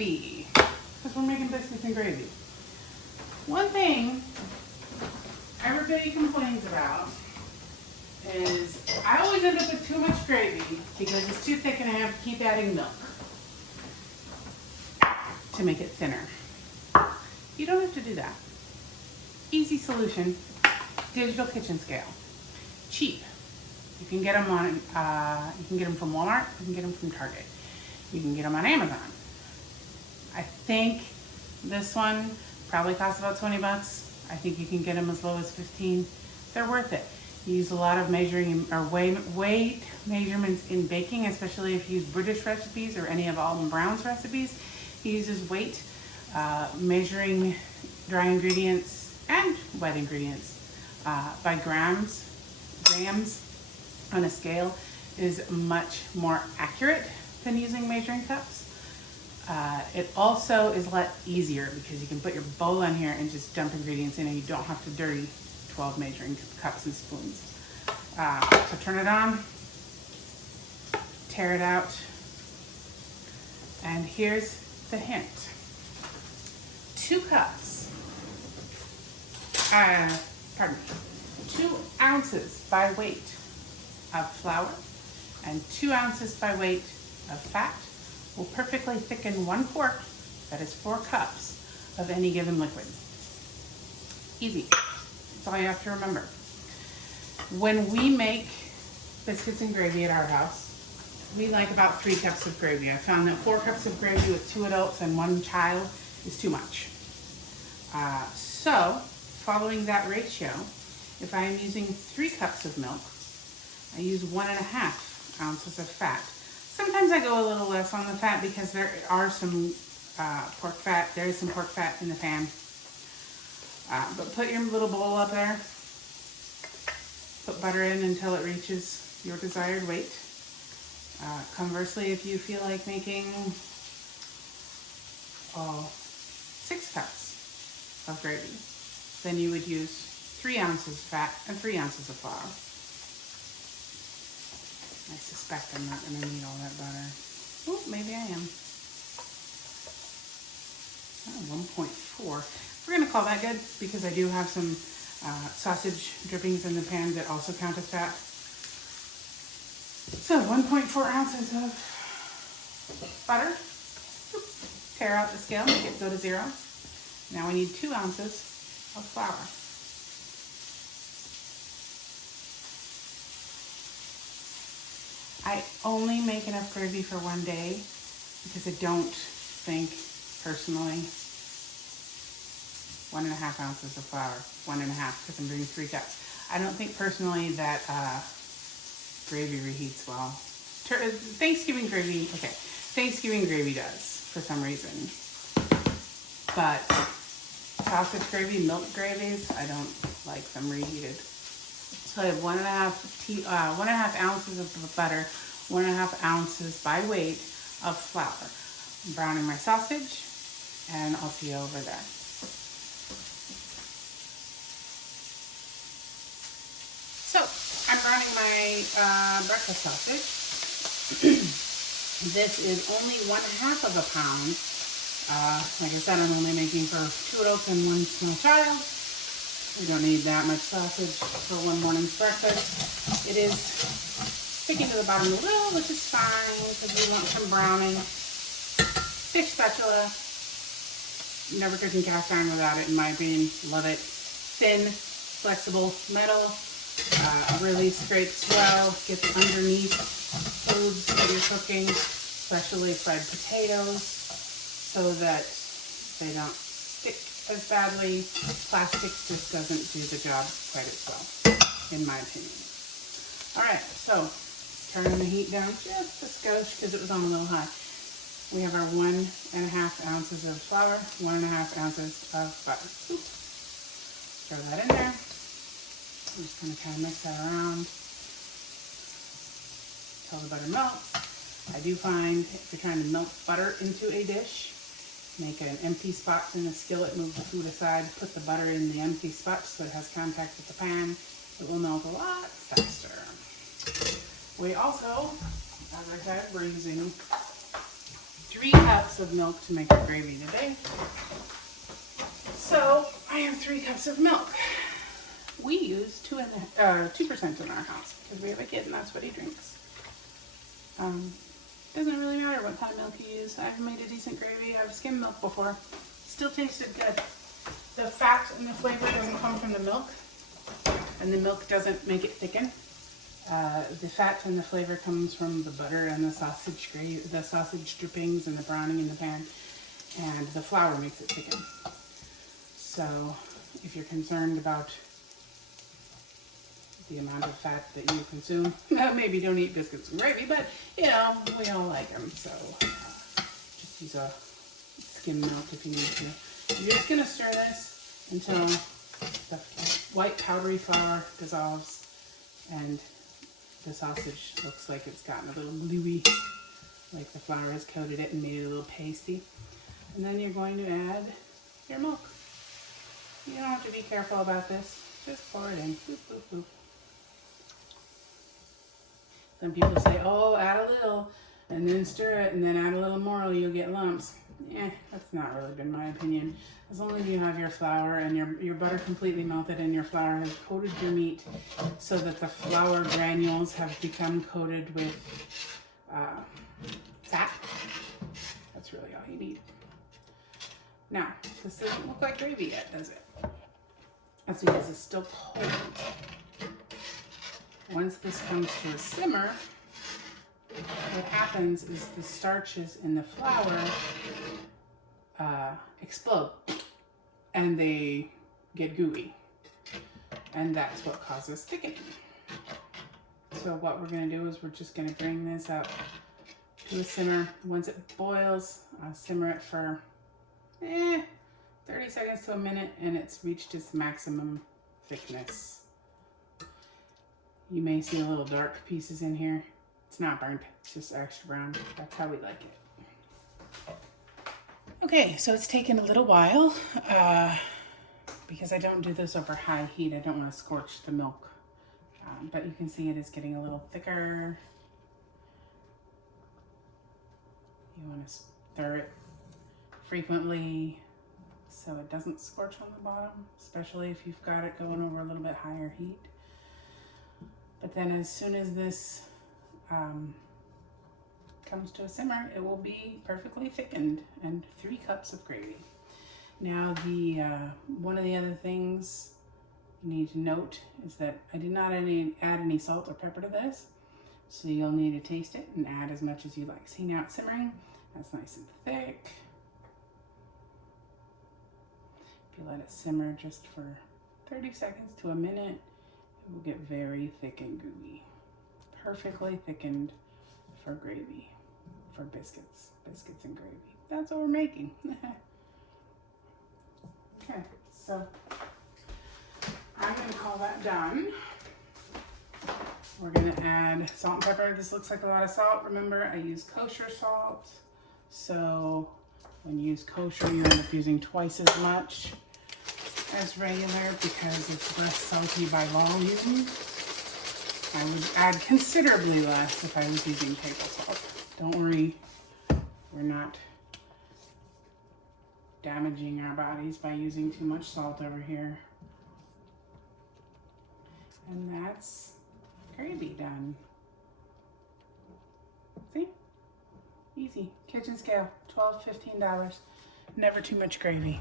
gravy, because we're making biscuits and gravy. One thing everybody complains about is I always end up with too much gravy because it's too thick and I have to keep adding milk to make it thinner. You don't have to do that. Easy solution, digital kitchen scale. Cheap. You can get them from Walmart, you can get them from Target. You can get them on Amazon. I think this one probably costs about 20 bucks. I think you can get them as low as 15. They're worth it. You use a lot of measuring or weight measurements in baking, especially if you use British recipes or any of Alton Brown's recipes. He uses weight, measuring dry ingredients and wet ingredients by grams on a scale is much more accurate than using measuring cups. It also is a lot easier because you can put your bowl on here and just dump ingredients in and you don't have to dirty 12 measuring cups and spoons. So turn it on, tear it out, and here's the hint. 2 ounces by weight of flour and 2 ounces by weight of fat will perfectly thicken 1 quart, that is 4 cups, of any given liquid. Easy. That's all you have to remember. When we make biscuits and gravy at our house, we like about 3 cups of gravy. I found that 4 cups of gravy with 2 adults and 1 child is too much. So, following that ratio, if I am using 3 cups of milk, I use 1.5 ounces of fat. Sometimes I go a little less on the fat because there are some pork fat. There is some pork fat in the pan. But put your little bowl up there. Put butter in until it reaches your desired weight. Conversely, if you feel like making 6 cups of gravy, then you would use 3 ounces of fat and 3 ounces of flour. I suspect I'm not going to need all that butter. Oh, maybe I am. 1.4. We're going to call that good because I do have some sausage drippings in the pan that also count as fat. So 1.4 ounces of butter. Tear out the scale, make it go to 0. Now we need 2 ounces of flour. I only make enough gravy for 1 day because I don't think personally 1.5 ounces of flour, 1.5 because I'm doing 3 cups. I don't think personally that gravy reheats well. Thanksgiving gravy does for some reason. But sausage gravy, milk gravies, I don't like them reheated. So I have 1.5 ounces of butter, 1.5 ounces by weight of flour. I'm browning my sausage, and I'll see you over there. So I'm browning my breakfast sausage. This is only 1/2 of a pound. Like I said, I'm only making for 2 adults and 1 small child. We don't need that much sausage for 1 morning's breakfast. It is sticking to the bottom a little, which is fine because we want some browning. Fish spatula. Never cooking cast iron without it, in my opinion. Love it. Thin, flexible metal. Really scrapes well. Gets underneath foods that you're cooking, especially fried potatoes, so that they don't stick as badly. Plastic just doesn't do the job quite as well, in my opinion. Alright, so turning the heat down just a skosh because it was on a little high. We have our 1.5 ounces of flour, 1.5 ounces of butter. Oops. Throw that in there. I'm just going to kind of mix that around until the butter melts. I do find if you're trying to melt butter into a dish, make an empty spot in the skillet, move the food aside, put the butter in the empty spot so it has contact with the pan. It will melt a lot faster. We also, as I said, we're using 3 cups of milk to make our gravy today. So I have 3 cups of milk. We use 2% in our house because we have a kid and that's what he drinks. Doesn't really matter what kind of milk you use. I've made a decent gravy. I've skimmed milk before. Still tasted good. The fat and the flavor doesn't come from the milk, and the milk doesn't make it thicken. The fat and the flavor comes from the butter and the sausage drippings and the browning in the pan, and the flour makes it thicken. So if you're concerned about the amount of fat that you consume, maybe don't eat biscuits and gravy, but you know, we all like them, so just use a skim milk if you need to. You're just going to stir this until the white powdery flour dissolves and the sausage looks like it's gotten a little gluey, like the flour has coated it and made it a little pasty. And then you're going to add your milk. You don't have to be careful about this. Just pour it in. Boop, boop, boop. Some people say, oh, add a little and then stir it and then add a little more or you'll get lumps. That's not really been my opinion. As long as you have your flour and your butter completely melted and your flour has coated your meat so that the flour granules have become coated with fat, that's really all you need. Now, this doesn't look like gravy yet, does it? That's because it's still cold. Once this comes to a simmer, what happens is the starches in the flour explode and they get gooey, and that's what causes thickening. So what we're going to do is we're just going to bring this up to a simmer. Once it boils, I'll simmer it for 30 seconds to a minute, and it's reached its maximum thickness. You may see a little dark pieces in here. It's not burnt, it's just extra brown. That's how we like it. Okay, so it's taken a little while because I don't do this over high heat. I don't want to scorch the milk. But you can see it is getting a little thicker. You want to stir it frequently so it doesn't scorch on the bottom, especially if you've got it going over a little bit higher heat. But then as soon as this comes to a simmer, it will be perfectly thickened and 3 cups of gravy. Now one of the other things you need to note is that I did not add any salt or pepper to this, so you'll need to taste it and add as much as you like. See, now it's simmering, that's nice and thick. If you let it simmer just for 30 seconds to a minute, it will get very thick and gooey. Perfectly thickened for gravy, for biscuits and gravy. That's what we're making. Okay, so I'm going to call that done. We're going to add salt and pepper. This looks like a lot of salt. Remember, I use kosher salt. So when you use kosher, you end up using twice as much as regular because it's less salty by volume. I would add considerably less if I was using table salt. Don't worry, we're not damaging our bodies by using too much salt over here. And that's gravy done. See? Easy. Kitchen scale, $12, $15. Never too much gravy.